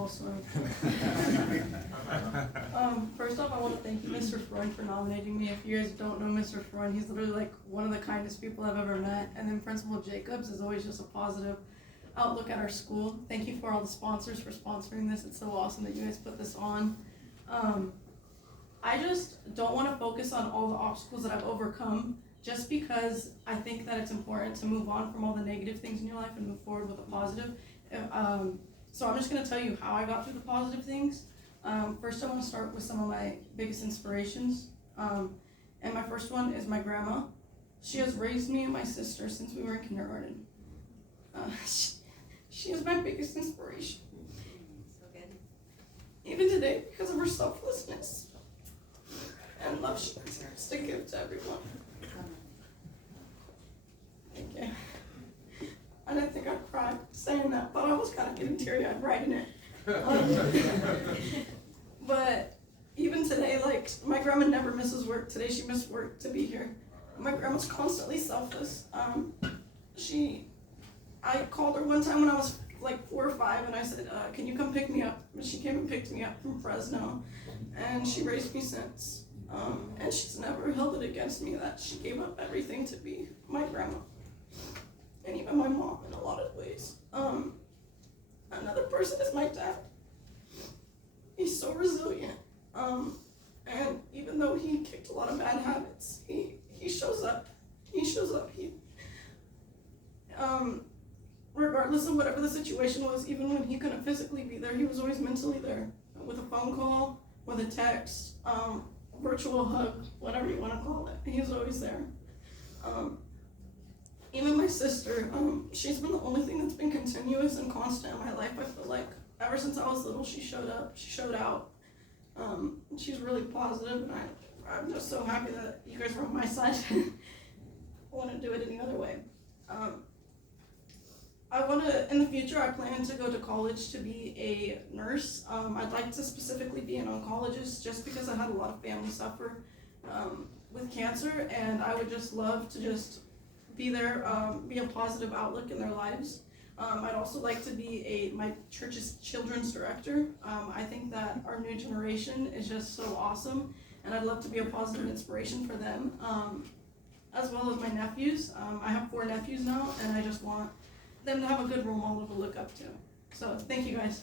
I'll swim. First off, I want to thank you, Mr. Freund, for nominating me. If you guys don't know Mr. Freund, he's literally like one of the kindest people I've ever met. And then Principal Jacobs is always just a positive outlook at our school. Thank you for all the sponsors for sponsoring this. It's so awesome that you guys put this on. I just don't want to focus on all the obstacles that I've overcome, just because I think that it's important to move on from all the negative things in your life and move forward with a positive. So I'm just going to tell you how I got through the positive things. First, I want to start with some of my biggest inspirations. And my first one is my grandma. She has raised me and my sister since we were in kindergarten. She is my biggest inspiration. So good. Even today, because of her selflessness and love she continues to give to everyone. Thank you. I didn't think I'd cry saying that, but I was kind of getting teary-eyed writing it. But even today, like, my grandma never misses work. Today she missed work to be here. My grandma's constantly selfless. I called her one time when I was like 4 or 5, and I said, can you come pick me up? And she came and picked me up from Fresno, and she raised me since. And she's never held it against me that she gave up everything to be my grandma. And even my mom in a lot of ways. Another person is my dad. He's so resilient. And even though he kicked a lot of bad habits, he shows up. He shows up. Regardless of whatever the situation was, even when he couldn't physically be there, he was always mentally there. With a phone call, with a text, virtual hug, whatever you want to call it. He was always there. Even my sister, she's been the only thing that's been continuous and constant in my life. I feel like ever since I was little, she showed up, she showed out. She's really positive, and I'm just so happy that you guys are on my side. I wouldn't do it any other way. In the future, I plan to go to college to be a nurse. I'd like to specifically be an oncologist, just because I had a lot of family suffer with cancer, and I would just love to just be there, be a positive outlook in their lives. I'd also like to be my church's children's director. I think that our new generation is just so awesome, and I'd love to be a positive inspiration for them, as well as my nephews. I have 4 nephews now, and I just want them to have a good role model to look up to. So thank you guys.